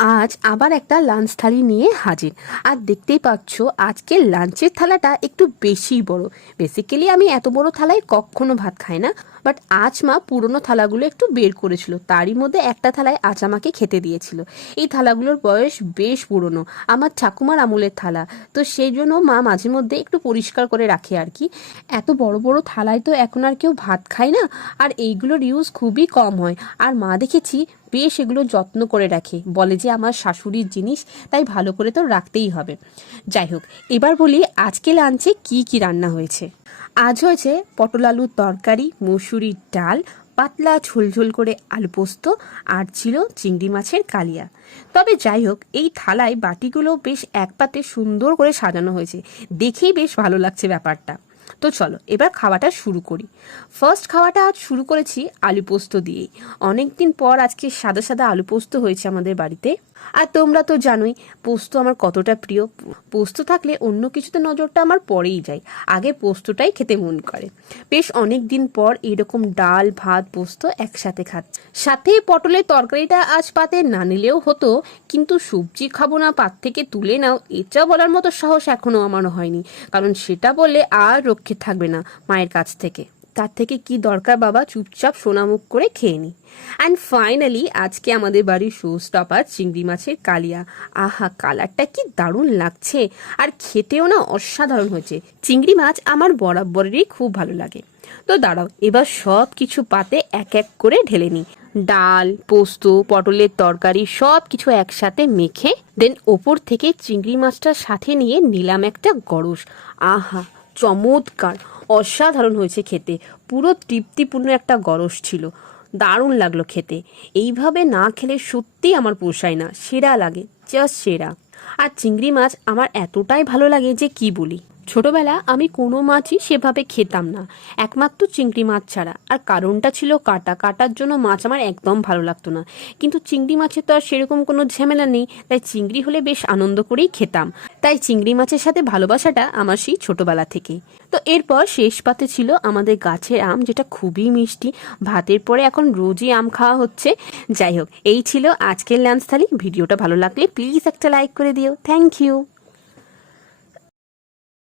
আজ আবার একটা লাঞ্চ থালি নিয়ে হাজির। আর দেখতেই পাচ্ছ আজকের লাঞ্চের থালাটা একটু বেশি বড়। বেসিক্যালি আমি এত বড় থালায় কখনো ভাত খাই না, বাট আজ মা পুরনো থালাগুলো একটু বের করেছিল, তারই মধ্যে একটা থালায় আজ আমাকে খেতে দিয়েছিল। এই থালাগুলোর বয়স বেশ পুরনো, আমার ঠাকুমার আমলের থালা, তো সেই জন্য মা মাঝে মধ্যে একটু পরিষ্কার করে রাখে আর কি। এত বড় বড় থালায় তো এখন আর কেউ ভাত খায় না, আর এইগুলোর ইউজ খুবই কম হয়। আর মা দেখেছি বেশ এগুলো যত্ন করে রাখে, বলে যে আমার শাশুড়ির জিনিস, তাই ভালো করে তো রাখতেই হবে। যাই হোক, এবার বলি আজকে লাঞ্চে কি কি রান্না হয়েছে। আজ হয়েছে পটল আলুর তরকারি, মসুরির ডাল, পাতলা ঝোলঝোল করে আলু পোস্ত, আর ছিল চিংড়ি মাছের কালিয়া। তবে যাই হোক, এই থালায় বাটিগুলো বেশ এক পাতে সুন্দর করে সাজানো হয়েছে, দেখেই বেশ ভালো লাগছে ব্যাপারটা। তো চলো এবার খাওয়াটা শুরু করি। ফার্স্ট খাওয়াটা আজ শুরু করেছি আলু পোস্ত দিয়েই। অনেকদিন পর আজকে সাদা সাদা আলু পোস্ত হয়েছে আমাদের বাড়িতে। আর তোমরা তো জানোই পোস্ত আমার কতটা প্রিয়। পোস্ত থাকলে অন্য কিছুতে নজরটা আমার পরেই যায়, আগে পোস্তটাই খেতে মন করে। বেশ অনেক দিন পর এরকম ডাল ভাত পোস্ত একসাথে খাচ্ছে। সাথে পটলের তরকারিটা আজ পাতে না নিলেও হতো, কিন্তু সবজি খাবো না পাত থেকে তুলে নাও, এটা বলার মতো সাহস এখনো আমার হয়নি, কারণ সেটা বললে আর রক্ষে থাকবে না মায়ের কাছ থেকে। তার থেকে কি দরকার বাবা, চুপচাপ সোনামুখ করে খেয়ে নি। অ্যান্ড ফাইনালি আজকে আমাদের বাড়ির শো স্টপার চিংড়ি মাছের কালিয়া। আহা, কালারটা কি দারুণ লাগছে, আর খেতেও না অসাধারণ হয়েছে। চিংড়ি মাছ আমার বরাবরেরই খুব ভালো লাগে। তো দাঁড়াও, এবার সব কিছু পাতে এক এক করে ঢেলে নিই। ডাল, পোস্ত, পটলের তরকারি সব কিছু একসাথে মেখে দেন ওপর থেকে চিংড়ি মাছটার সাথে নিয়ে নিলাম একটা গরস। আহা, চমৎকার, অসাধারণ হয়েছে খেতে। পুরো তৃপ্তিপূর্ণ একটা গরস ছিল, দারুণ লাগলো খেতে। এইভাবে না খেলে সত্যিই আমার পোষায় না, সেরা লাগে, জাস্ট সেরা। আর চিংড়ি মাছ আমার এতটাই ভালো লাগে যে কি বলি। ছোটবেলা আমি কোনো মাছই সেভাবে খেতাম না, একমাত্র চিংড়ি মাছ ছাড়া। আর কারণটা ছিল কাটার জন্য মাছ আমার একদম ভালো লাগতো না। কিন্তু চিংড়ি মাছের তো আর সেরকম কোনো ঝামেলা নেই, তাই চিংড়ি হলে বেশ আনন্দ করেই খেতাম। তাই চিংড়ি মাছের সাথে ভালোবাসাটা আমার সেই ছোটবেলা থেকেই। তো এরপর শেষ পাতে ছিল আমাদের গাছের আম, যেটা খুবই মিষ্টি। ভাতের পরে এখন রোজই আম খাওয়া হচ্ছে। যাই হোক, এই ছিল আজকের লাঞ্চ থালি। ভিডিওটা ভালো লাগলে প্লিজ একটা লাইক করে দিও। Thank you.